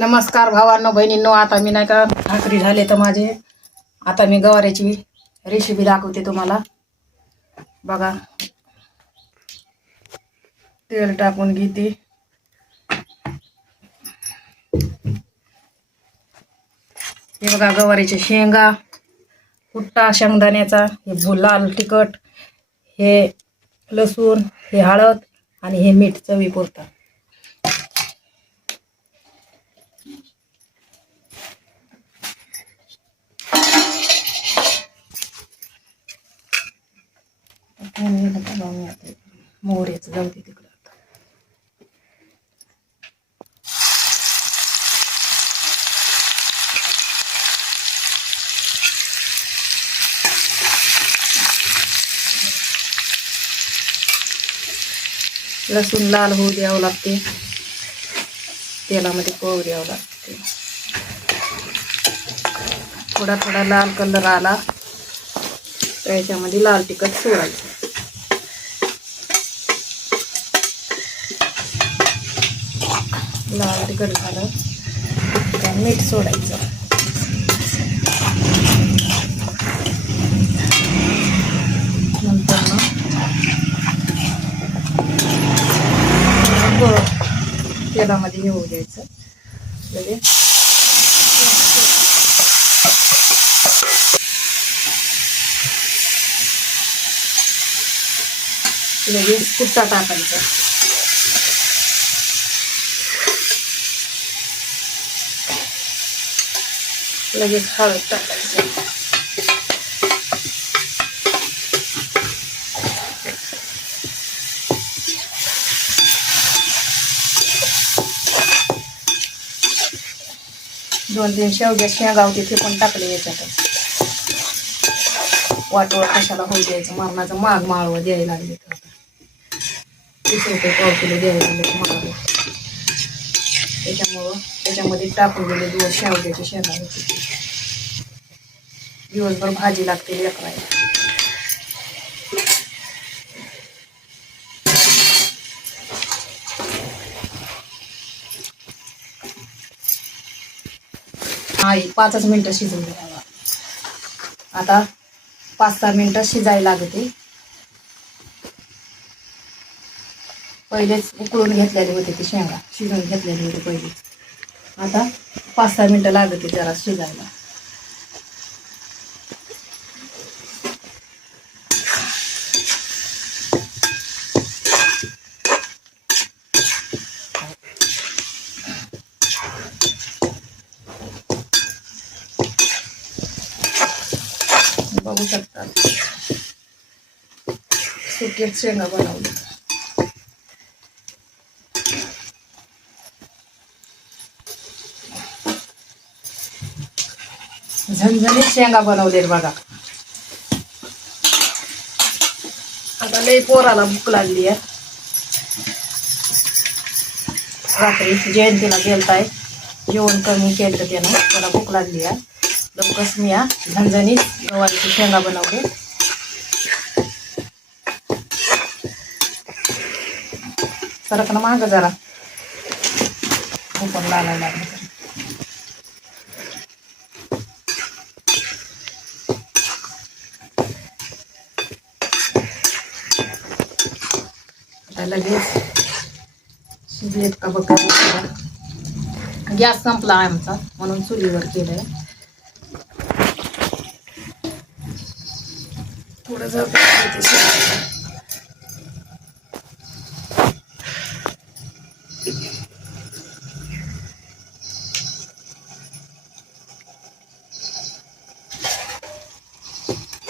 नमस्कार भावांनो बहिणींनो आता मी नाही का भाकरी झाले तर माझे. आता मी गवारीची रेसिपी दाखवते तुम्हाला. बघा. तेल टाकून घेते. हे बघा गवारीच्या शेंगा कुट्टा शेंगदाण्याचा हे लाल तिखट हे लसूण हे हळद आणि हे मीठ चवी पुरतं मोहऱ्याचं जाऊ दे तिकडं लसूण लाल होऊ द्यावं लागते. तेलामध्ये पळू द्यावं लागते. थोडा थोडा लाल कलर आला त्याच्यामध्ये लाल तिखट सोडायचं. लाल तिखट झालं त्या मीठ सोडायचं. नंतर मग तेलामध्ये हे होऊ द्यायचं म्हणजे लगेच कुट्टा टाकायचा. लगेच हळद टाकायचं दोन तीन शेवग्या शेगाव होती ते पण टाकले याच्यातच वाटोळ कशाला होऊ द्यायचं? मरणाचं माग माळवं द्यायला लागले तर तीस रुपये पाव किलो द्यायला लागले माळवं. त्याच्यामुळं त्याच्यामध्ये टाकून गेले दिवस शेवग्याची शेंगा होती दिवसभर भाजी लागते लेकरायला आई पाचच मिनटं शिजवून घ्यावा आता पाच सहा मिनटं शिजायला लागते. पहिलेच उकळून घेतलेले होते ते शेंगा शिजवून घेतलेले होते पहिलेच. आता पाच सहा मिनटं लागते जरा शिजायला. बघू शकता. सुकेत शेंगा बनवली झणझणीत शेंगा बनवलेत बघा. आता लई पोराला भूक लागली आहे. रात्री जयंतीला गेलताय. जेवण कमी केलं त्यानं त्याला भूक लागली आहे. लवकरच मी या झणझणीत गवारीची शेंगा बनवले. सरकणं मागं जरा. भूकण लागायला लागलं. लगेच शिजलेत का बघा. गॅस संपला आहे आमचा म्हणून चुलीवर केलंय. थोडं जर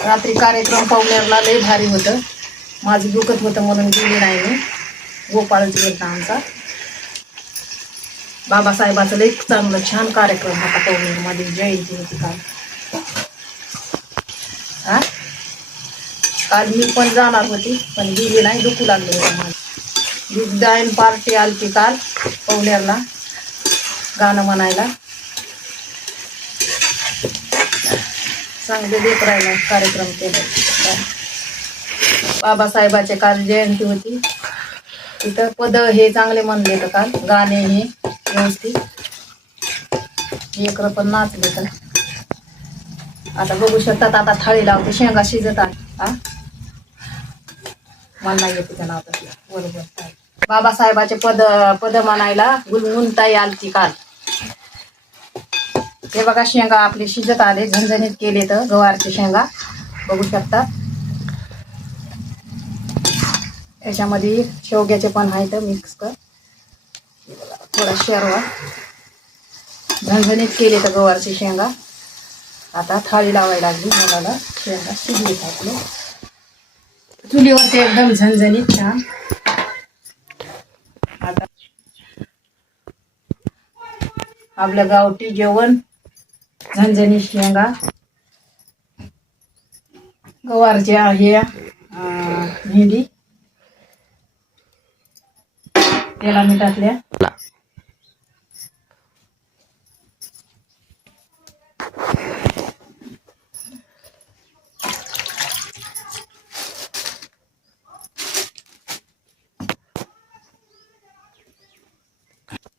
रात्री कार्यक्रम पाहुण्याला लय भारी होतं. माझं दुखत होतं म्हणून गेली नाही मी. गोपाळच गेलता आमचा. बाबासाहेबाचं लय चांगलं छान कार्यक्रम होता पौर्णिमेमध्ये जयंती होती काल. हा? काल मी पण जाणार होती पण गेली नाही दुखू लागले होते मला. डायन पार्टी आलती काल पवण्याला गाणं म्हणायला. चांगले देत राहिला कार्यक्रम केला. बाबासाहेबाचे काल जयंती होती. तिथं पद हे चांगले म्हणले तर काल गाणे हे व्यवस्थित. एकर पण नाचले तर. आता बघू शकतात आता थाळी लावते शेंगा शिजतात. हा? मला येते त्या नाव बरोबर. बाबासाहेबाचे पद पद म्हणायला गुणगुणताई आलती काल. हे बघा शेंगा आपले शिजत आले झणझणीत केले तर गवारचे शेंगा. बघू शकतात याच्यामध्ये शेवग्याचे पण आहेत मिक्स कर. थोडा शेरवा झणझणीत केले तर गवारची शेंगा. आता थाळी लावायला लागली. मुलाला शेंगा शिजली आपले. चुलीवरती एकदम झणझणीत छान. आता आपलं गावठी जेवण. झणझणीत शेंगा. गवारच्या हे अं, तेला मिठातल्या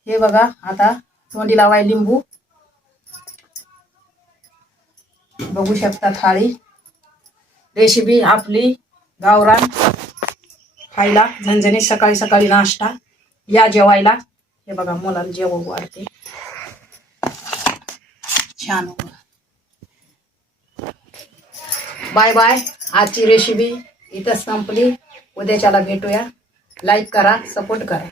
हे बघा आता तोंडी लावाय लिंबू. बघू शकता थाळी. रेसिपी आपली गावरान. खायला झणझणीत सकाळी सकाळी नाश्ता. या जेवायला. हे बघा मुलाला जेवण वाढते. छान. Bye bye. आजची रेसिपी इथंच संपली. उद्याच्याला भेटूया. लाईक करा सपोर्ट करा.